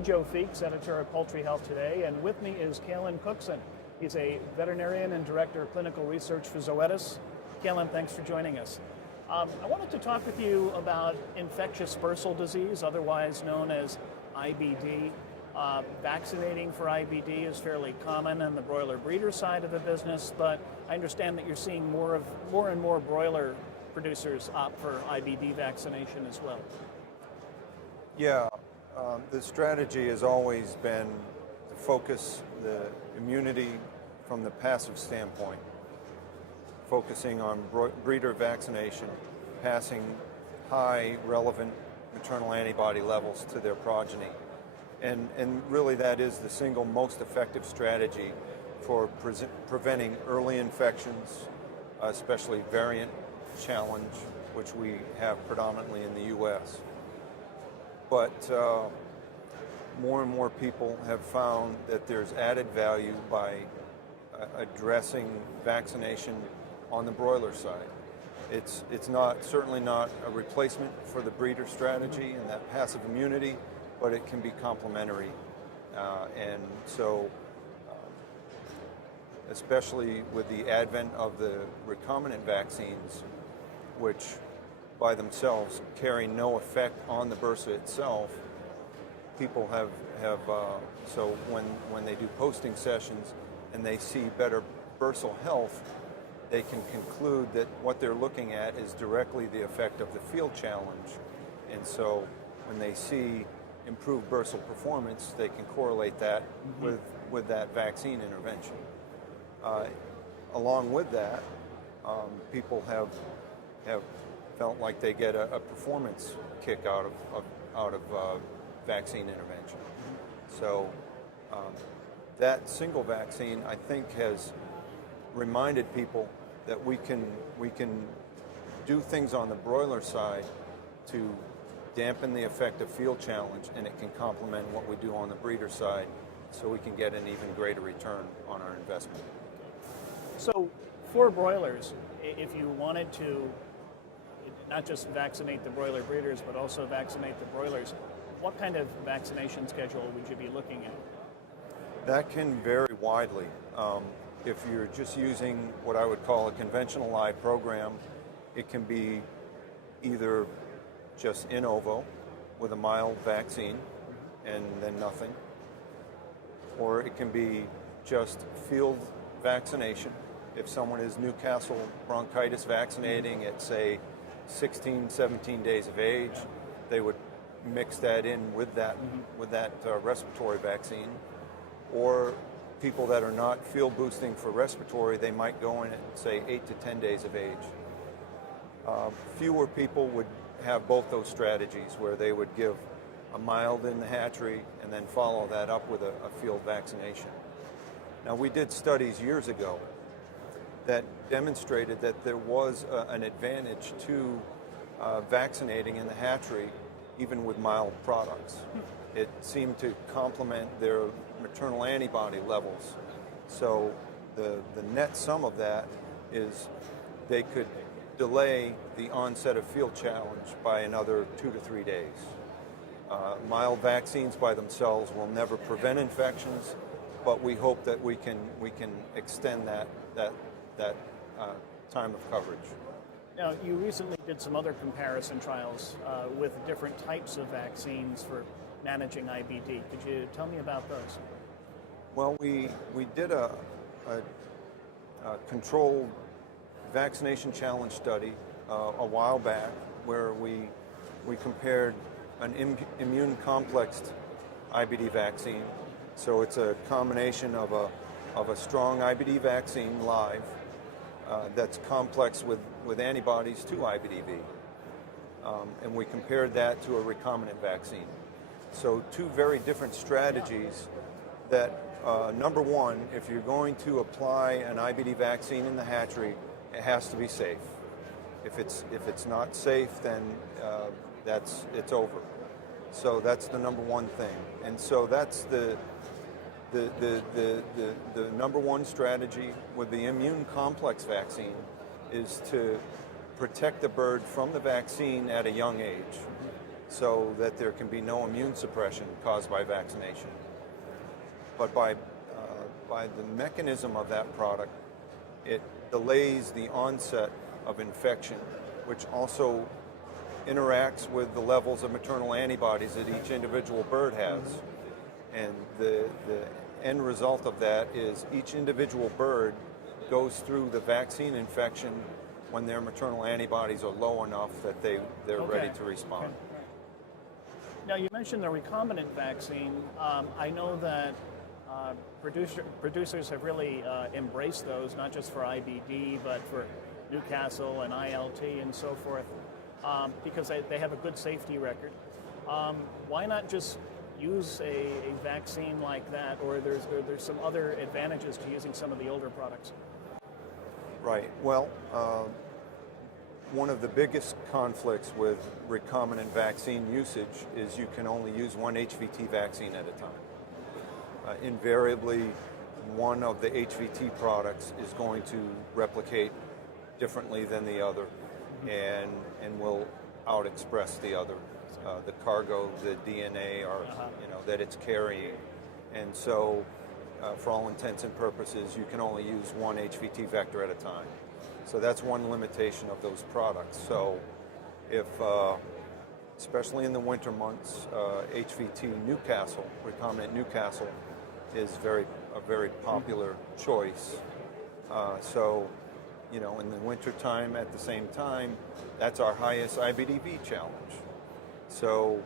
I'm Joe Feeks, editor of Poultry Health Today, and with me is Kellan Cookson. He's a veterinarian and director of clinical research for Zoetis. Kellan, thanks for joining us. I wanted to talk with you about infectious bursal disease, otherwise known as IBD. Vaccinating for IBD is fairly common on the broiler breeder side of the business, but I understand that you're seeing more and more broiler producers opt for IBD vaccination as well. Yeah, the strategy has always been to focus the immunity from the passive standpoint, focusing on breeder vaccination, passing high relevant maternal antibody levels to their progeny. And really that is the single most effective strategy for preventing early infections, especially variant challenge, which we have predominantly in the U.S. But more and more people have found that there's added value by addressing vaccination on the broiler side. It's certainly not a replacement for the breeder strategy and that passive immunity, but it can be complementary. And so, especially with the advent of the recombinant vaccines, which by themselves carry no effect on the bursa itself, people have so when they do posting sessions and they see better bursal health, they can conclude that what they're looking at is directly the effect of the field challenge. And so when they see improved bursal performance, they can correlate that with that vaccine intervention. Along with that, people have felt like they get a performance kick out of vaccine intervention. So that single vaccine, I think, has reminded people that we can do things on the broiler side to dampen the effect of field challenge, and it can complement what we do on the breeder side, so we can get an even greater return on our investment. So for broilers, if you wanted to not just vaccinate the broiler breeders, but also vaccinate the broilers, what kind of vaccination schedule would you be looking at? That can vary widely. If you're just using what I would call a conventional live program, it can be either just in ovo with a mild vaccine and then nothing, or it can be just field vaccination. If someone is Newcastle bronchitis vaccinating at, say, 16, 17 days of age, they would mix that in with that respiratory vaccine. Or people that are not field boosting for respiratory, they might go in at, say, 8 to 10 days of age. Fewer people would have both those strategies, where they would give a mild in the hatchery and then follow that up with a field vaccination. Now, we did studies years ago that demonstrated that there was an advantage to vaccinating in the hatchery even with mild products. It seemed to complement their maternal antibody levels. So the net sum of that is they could delay the onset of field challenge by another 2 to 3 days. Mild vaccines by themselves will never prevent infections, but we hope that we can extend that time of coverage. Now, you recently did some other comparison trials with different types of vaccines for managing IBD. Could you tell me about those? Well, we did a controlled vaccination challenge study a while back, where we compared an immune complexed IBD vaccine. So it's a combination of a strong IBD vaccine live that's complex with antibodies to IBDV. And we compared that to a recombinant vaccine. So two very different strategies that, number one, if you're going to apply an IBD vaccine in the hatchery, it has to be safe. If it's not safe, then it's over. So that's the number one thing. And so that's the number one strategy with the immune complex vaccine, is to protect the bird from the vaccine at a young age. so that there can be no immune suppression caused by vaccination. But by the mechanism of that product, it delays the onset of infection, which also interacts with the levels of maternal antibodies that each individual bird has. And the end result of that is each individual bird goes through the vaccine infection when their maternal antibodies are low enough that they're ready to respond. Okay. Now, you mentioned the recombinant vaccine. I know that producers have really embraced those, not just for IBD, but for Newcastle and ILT and so forth, because they have a good safety record. Why not just use a vaccine like that, or there's some other advantages to using some of the older products? Right. Well, one of the biggest conflicts with recombinant vaccine usage is you can only use one HVT vaccine at a time. Invariably, one of the HVT products is going to replicate differently than the other, and will out-express the other. The cargo, the DNA, or that it's carrying, and so for all intents and purposes, you can only use one HVT vector at a time. So that's one limitation of those products. So if, especially in the winter months, HVT Newcastle, recombinant Newcastle, is a very popular choice. So, in the winter time, at the same time, that's our highest IBDV challenge. So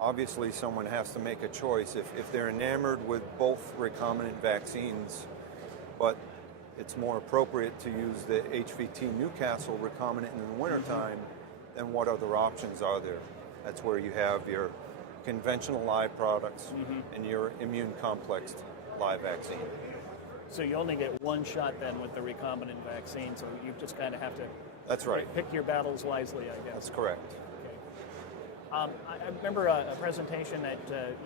obviously someone has to make a choice. If they're enamored with both recombinant vaccines, but it's more appropriate to use the HVT Newcastle recombinant in the wintertime, then what other options are there? That's where you have your conventional live products and your immune complexed live vaccine. So you only get one shot then with the recombinant vaccine, so you just kind of have to That's right. pick your battles wisely, I guess. That's correct. I remember a presentation that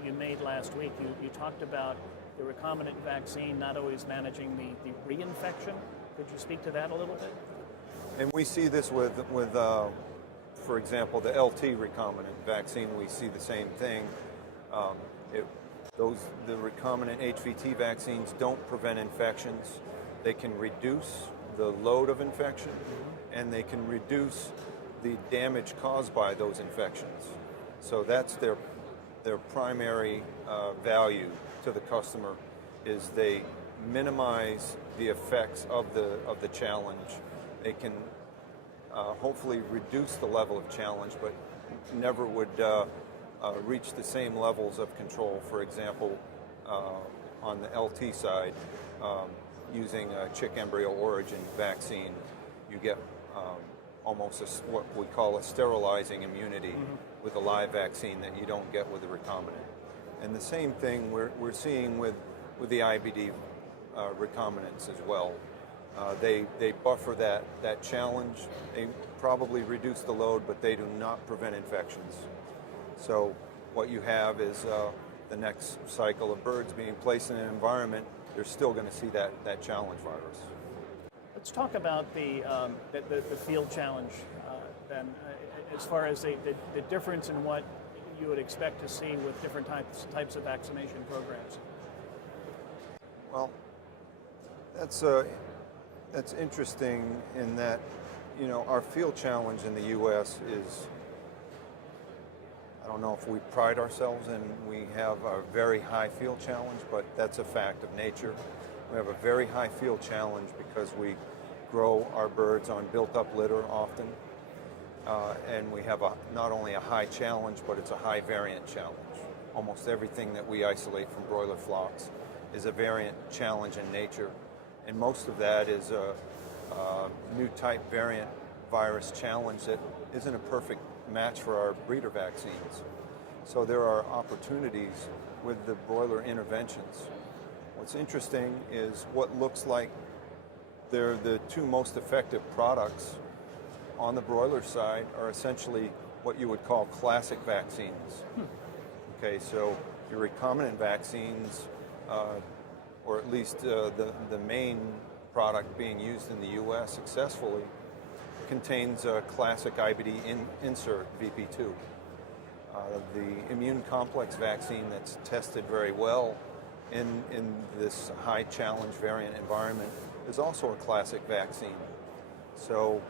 you made last week. You talked about the recombinant vaccine not always managing the reinfection. Could you speak to that a little bit? And we see this with for example, the LT recombinant vaccine. We see the same thing. The recombinant HVT vaccines don't prevent infections. They can reduce the load of infection, and they can reduce the damage caused by those infections. So that's their primary value to the customer, is they minimize the effects of the challenge. They can hopefully reduce the level of challenge, but never would reach the same levels of control. For example, on the LT side, using a chick embryo origin vaccine, you get almost what we call a sterilizing immunity with a live vaccine that you don't get with the recombinant. And the same thing we're seeing with the IBD recombinants as well. They buffer that challenge. They probably reduce the load, but they do not prevent infections. So what you have is the next cycle of birds being placed in an environment, they're still going to see that challenge virus. Let's talk about the field challenge then, as far as the difference in what you would expect to see with different types of vaccination programs. Well, that's interesting in that, our field challenge in the U.S. is, I don't know if we pride ourselves and we have a very high field challenge, but that's a fact of nature. We have a very high field challenge because we grow our birds on built-up litter often, and we have not only a high challenge, but it's a high variant challenge. Almost everything that we isolate from broiler flocks is a variant challenge in nature, and most of that is a new type variant virus challenge that isn't a perfect match for our breeder vaccines. So there are opportunities with the broiler interventions. What's interesting is what looks like they're the two most effective products on the broiler side are essentially what you would call classic vaccines. Okay, so your recombinant vaccines, or at least the main product being used in the U.S. successfully, contains a classic IBD insert, VP2. The immune complex vaccine that's tested very well in this high challenge variant environment is also a classic vaccine. So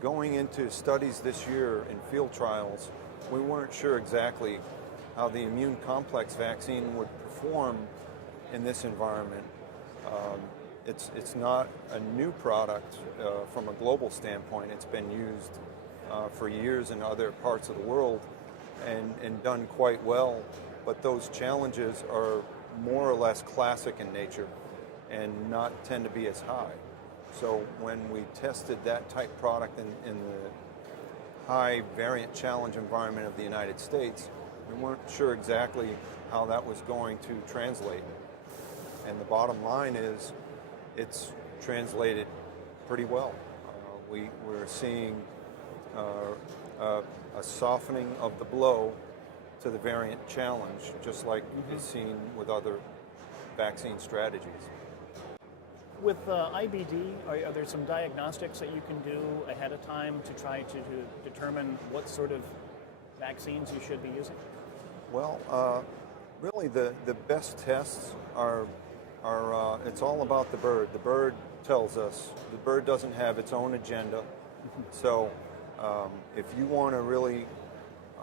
going into studies this year in field trials, we weren't sure exactly how the immune complex vaccine would perform in this environment. It's not a new product from a global standpoint. It's been used for years in other parts of the world and done quite well, but those challenges are more or less classic in nature and not tend to be as high. So when we tested that type product in the high variant challenge environment of the United States, we weren't sure exactly how that was going to translate. And the bottom line is it's translated pretty well. We're seeing a softening of the blow to the variant challenge, just like is seen with other vaccine strategies. With IBD, are there some diagnostics that you can do ahead of time to try to determine what sort of vaccines you should be using? Well, really the best tests are it's all about the bird. The bird tells us. The bird doesn't have its own agenda. So if you want to really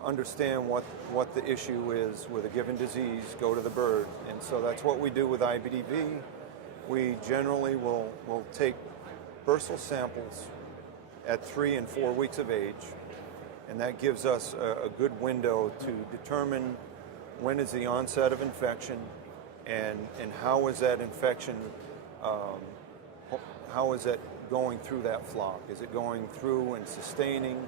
understand what the issue is with a given disease, go to the bird. And so that's what we do with IBDV. We generally will take bursal samples at 3 and 4 weeks of age, and that gives us a good window to determine when is the onset of infection and how is that infection, how is it going through that flock? Is it going through and sustaining?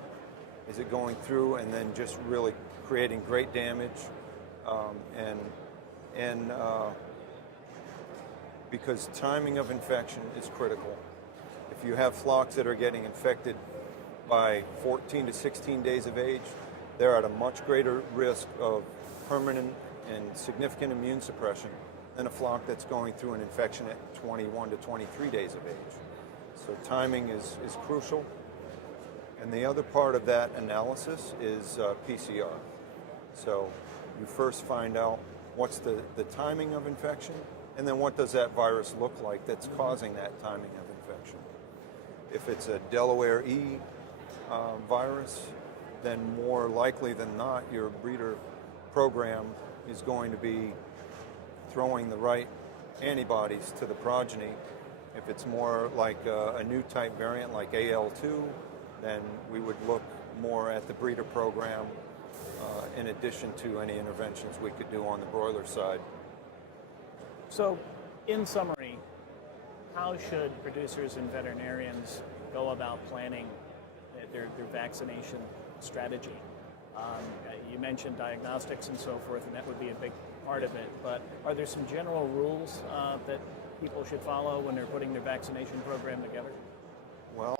Is it going through and then just really creating great damage? Because timing of infection is critical. If you have flocks that are getting infected by 14 to 16 days of age, they're at a much greater risk of permanent and significant immune suppression than a flock that's going through an infection at 21 to 23 days of age. So timing is crucial. And the other part of that analysis is PCR. So you first find out what's the timing of infection, and then what does that virus look like that's causing that timing of infection. If it's a Delaware E virus, then more likely than not, your breeder program is going to be throwing the right antibodies to the progeny. If it's more like a new type variant like AL2, then we would look more at the breeder program in addition to any interventions we could do on the broiler side. So, in summary, how should producers and veterinarians go about planning their vaccination strategy? You mentioned diagnostics and so forth, and that would be a big part of it, but are there some general rules that people should follow when they're putting their vaccination program together? Well,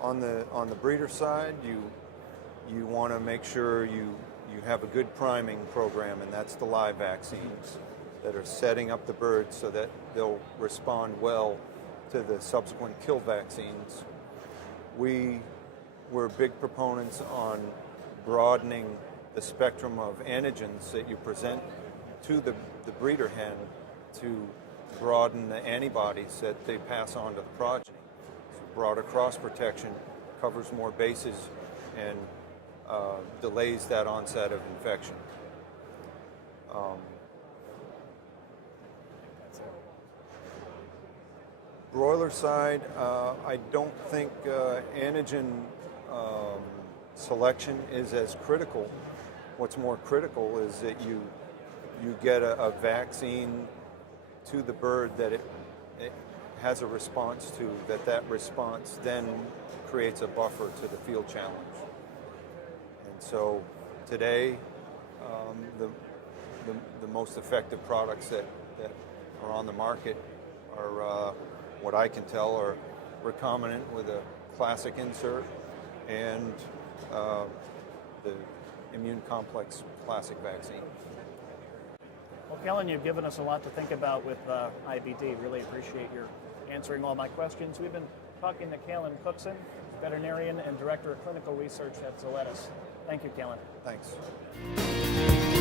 on the breeder side, you want to make sure you have a good priming program, and that's the live vaccines that are setting up the birds so that they'll respond well to the subsequent kill vaccines. We're big proponents on broadening the spectrum of antigens that you present to the breeder hen to broaden the antibodies that they pass on to the progeny. So broader cross protection covers more bases and delays that onset of infection. Broiler side, I don't think antigen selection is as critical. What's more critical is that you get a vaccine to the bird that it has a response to, that response then creates a buffer to the field challenge. And so today, the most effective products that are on the market are, what I can tell, are recombinant with a classic insert and the immune complex classic vaccine. Well, Kellan, you've given us a lot to think about with IBD. Really appreciate your answering all my questions. We've been talking to Kellan Cookson, veterinarian and director of clinical research at Zoetis. Thank you, Kellan. Thanks.